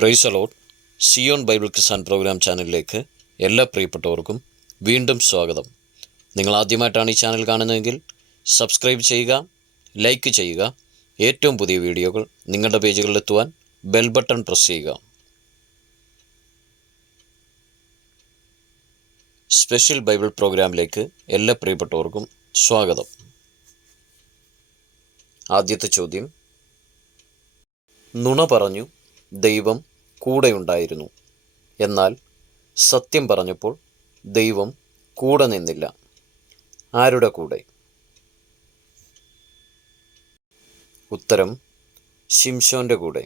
Price അലോട്ട് Zion Bible കിസാൻ program ചാനലിലേക്ക് എല്ലാ പ്രിയപ്പെട്ടവർക്കും വീണ്ടും സ്വാഗതം. നിങ്ങൾ ആദ്യമായിട്ടാണ് ഈ ചാനൽ കാണുന്നതെങ്കിൽ സബ്സ്ക്രൈബ് ചെയ്യുക, ലൈക്ക് ചെയ്യുക. ഏറ്റവും പുതിയ വീഡിയോകൾ നിങ്ങളുടെ പേജുകളിലെത്തുവാൻ ബെൽ ബട്ടൺ പ്രസ് ചെയ്യുക. സ്പെഷ്യൽ ബൈബിൾ പ്രോഗ്രാമിലേക്ക് എല്ലാ പ്രിയപ്പെട്ടവർക്കും സ്വാഗതം. ആദ്യത്തെ ചോദ്യം: നുണ പറഞ്ഞു ദൈവം കൂടെയുണ്ടായിരുന്നു, എന്നാൽ സത്യം പറഞ്ഞപ്പോൾ ദൈവം കൂടെ നിന്നില്ല. ആരുടെ കൂടെ? ഉത്തരം: ശിംശോൻ്റെ കൂടെ.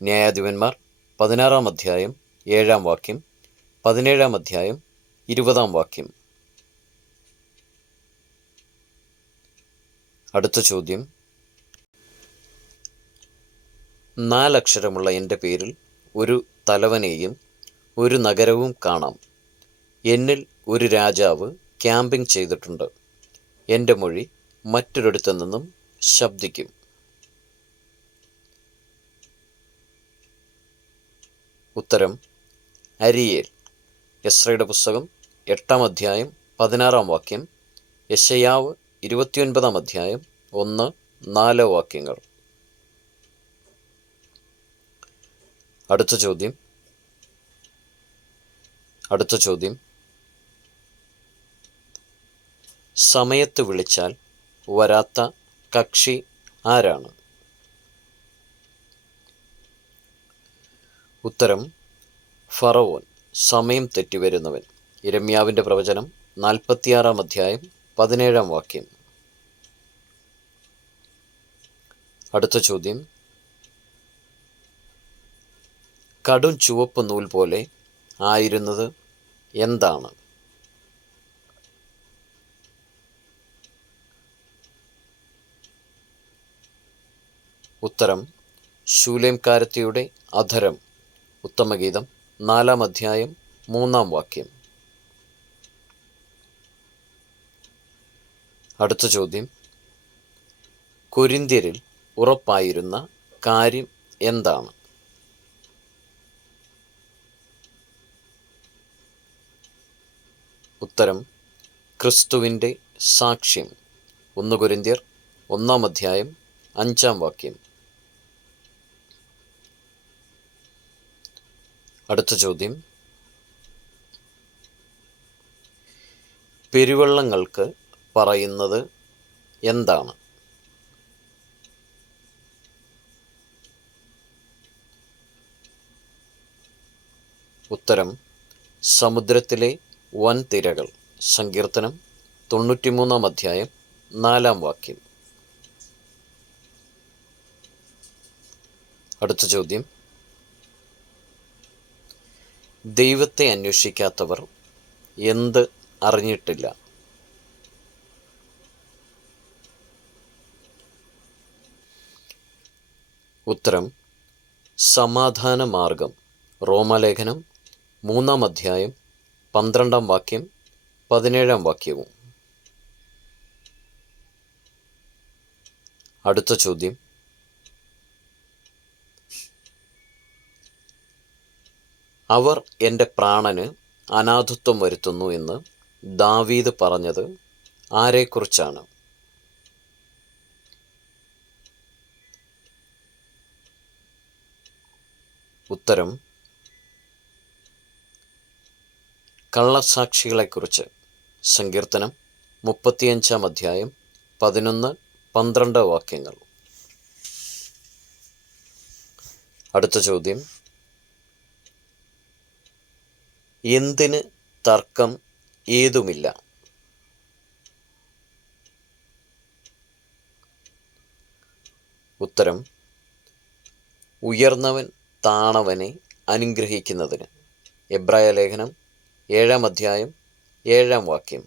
ന്യായാധിപന്മാർ 16-ാം അധ്യായം 7-ാം വാക്യം, 17-ാം അധ്യായം 20-ാം വാക്യം. അടുത്ത ചോദ്യം: 4 അക്ഷരമുള്ള എൻ്റെ പേരിൽ ഒരു തലവനെയും ഒരു നഗരവും കാണാം. എന്നിൽ ഒരു രാജാവ് ക്യാമ്പിംഗ് ചെയ്തിട്ടുണ്ട്. എൻ്റെ മൊഴി മറ്റൊരിടത്തു നിന്നും ശബ്ദിക്കും. ഉത്തരം: അരിയേൽ. എസ്രയുടെ പുസ്തകം 8-ാം അധ്യായം 16-ാം വാക്യം, യെശയ്യാവ് 29-ാം അധ്യായം 1-4 വാക്യങ്ങൾ. അടുത്ത ചോദ്യം: സമയത്ത് വിളിച്ചാൽ വരാത്ത കക്ഷി ആരാണ്? ഉത്തരം: ഫറവോൻ, സമയം തെറ്റിവരുന്നവൻ. യിരെമ്യാവിൻ്റെ പ്രവചനം 46-ാം അധ്യായം 17-ാം വാക്യം. അടുത്ത ചോദ്യം: കടും ചുവപ്പ് നൂൽ പോലെ ആയിരുന്നത് എന്താണ്? ഉത്തരം: ശൂലേംകാരത്തിയുടെ അധരം. ഉത്തമഗീതം 4-ാം അധ്യായം 3-ാം വാക്യം. അടുത്ത ചോദ്യം: കൊരിന്ത്യരിൽ ഉറപ്പായിരുന്ന കാര്യം എന്താണ്? ഉത്തരം: ക്രിസ്തുവിൻ്റെ സാക്ഷ്യം. 1 കൊരിന്ത്യർ 1-ാം അധ്യായം 5-ാം വാക്യം. അടുത്ത ചോദ്യം: പെരുവെള്ളങ്ങൾക്ക് പറയുന്നത് എന്താണ്? ഉത്തരം: സമുദ്രത്തിലെ വൻതിരകൾ. സങ്കീർത്തനം 93-ാം അധ്യായം 4-ാം വാക്യം. അടുത്ത ചോദ്യം: ദൈവത്തെ അന്വേഷിക്കാത്തവർ എന്ത് അറിഞ്ഞിട്ടില്ല? ഉത്തരം: സമാധാന മാർഗം. റോമാലേഖനം 3-ാം അധ്യായം 12-ാം വാക്യം, 17-ാം വാക്യവും. അടുത്ത ചോദ്യം: അവർ എൻ്റെ പ്രാണന് അനാഥത്വം വരുത്തുന്നു എന്ന് ദാവീദ് പറഞ്ഞത് ആരെക്കുറിച്ചാണ്? ഉത്തരം: കള്ളസാക്ഷികളെക്കുറിച്ച്. സങ്കീർത്തനം 35-ാം അധ്യായം 11-12 വാക്യങ്ങൾ. അടുത്ത ചോദ്യം: എന്തിന് തർക്കം ഏതുമില്ല? ഉത്തരം: ഉയർന്നവൻ താണവനെ അനുഗ്രഹിക്കുന്നതിന്. എബ്രായ ലേഖനം 7-ാം അധ്യായം 7-ാം വാക്യം.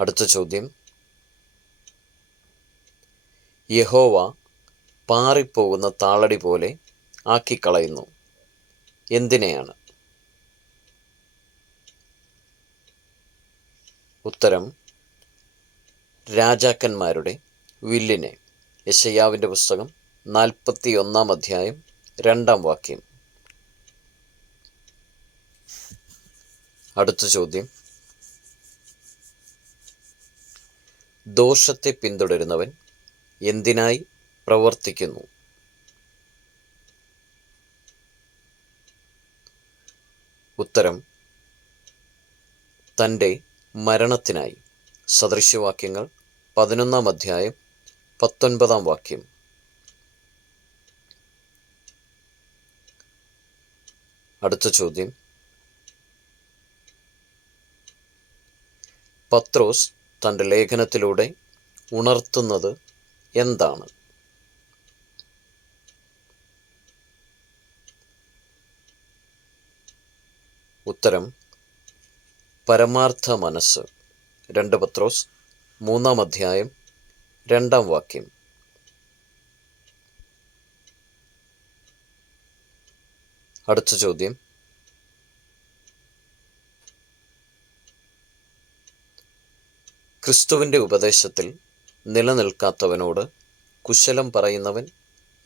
അടുത്ത ചോദ്യം: യഹോവ പാറിപ്പോകുന്ന താളടി പോലെ ആക്കിക്കളയുന്നു. എന്തിനെയാണ്? ഉത്തരം: രാജാക്കന്മാരുടെ വില്ലിനെ. യെശയ്യാവിൻ്റെ പുസ്തകം 41 അധ്യായം 2 വാക്യം. അടുത്ത ചോദ്യം: ദോഷത്തെ പിന്തുടരുന്നവൻ എന്തിനായി പ്രവർത്തിക്കുന്നു? ഉത്തരം: തൻ്റെ മരണത്തിനായി. സദൃശവാക്യങ്ങൾ 11 അധ്യായം 19 വാക്യം. അടുത്ത ചോദ്യം: പത്രോസ് തൻ്റെ ലേഖനത്തിലൂടെ ഉണർത്തുന്നത് എന്താണ്? ഉത്തരം: പരമാർത്ഥ മനസ്സ്. 2 പത്രോസ് 3 അധ്യായം 2 വാക്യം. അടുത്ത ചോദ്യം: ക്രിസ്തുവിൻ്റെ ഉപദേശത്തിൽ നിലനിൽക്കാത്തവനോട് കുശലം പറയുന്നവൻ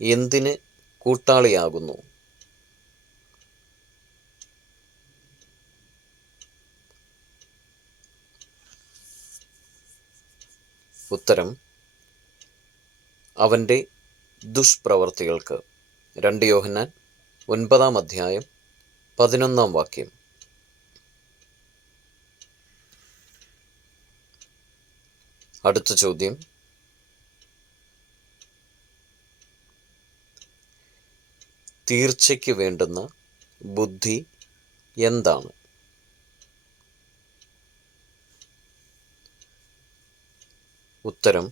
എന്തിന് കൂട്ടാളിയാകുന്നു? ഉത്തരം: അവൻ്റെ ദുഷ്പ്രവർത്തികൾക്ക്. 2 യോഹന്നാൻ 9 അധ്യായം 11 വാക്യം. അടുത്ത ചോദ്യം: തീർച്ചയ്ക്ക് വേണ്ടുന്ന ബുദ്ധി എന്താണ്? ഉത്തരം: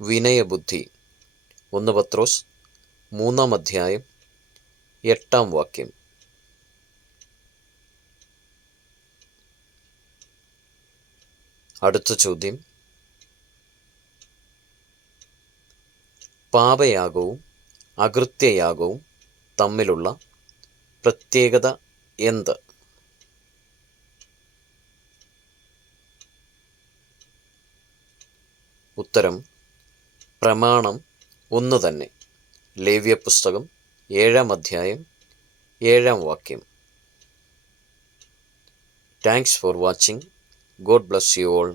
വിനയബുദ്ധി. 1 പത്രോസ് 3 അധ്യായം 8 വാക്യം. അടുത്ത ചോദ്യം: പാപയാഗവും അകൃത്യയാഗവും തമ്മിലുള്ള പ്രത്യേകത എന്ത്? ഉത്തരം: പ്രമാണം ഒന്നു തന്നെ. ലേവ്യപുസ്തകം 7 അധ്യായം 7 വാക്യം. Thanks for watching. God bless you all.